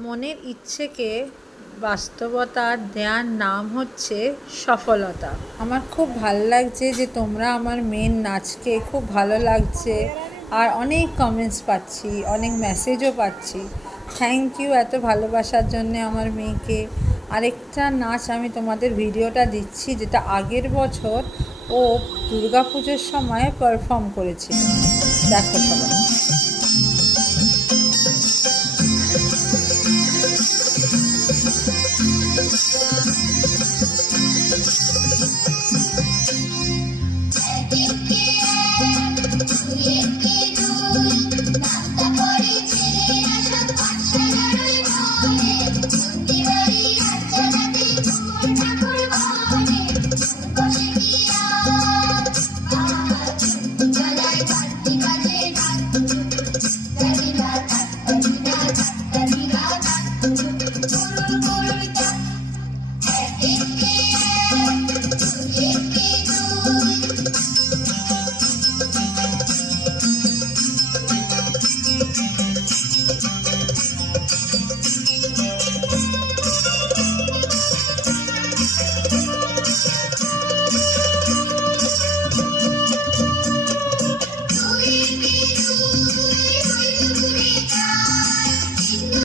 মনের ইচ্ছেকে বাস্তবতার দেওয়ার নাম হচ্ছে সফলতা। আমার খুব ভালো লাগছে যে তোমরা আমার মেয়ের নাচকে খুব ভালো লাগছে, আর অনেক কমেন্টস পাচ্ছি, অনেক মেসেজও পাচ্ছি। থ্যাংক ইউ এত ভালোবাসার জন্যে আমার মেয়েকে। আরেকটা নাচ আমি তোমাদের ভিডিওটা দিচ্ছি, যেটা আগের বছর ও দুর্গা পুজোর সময় পারফর্ম করেছিল। দেখো সবাই।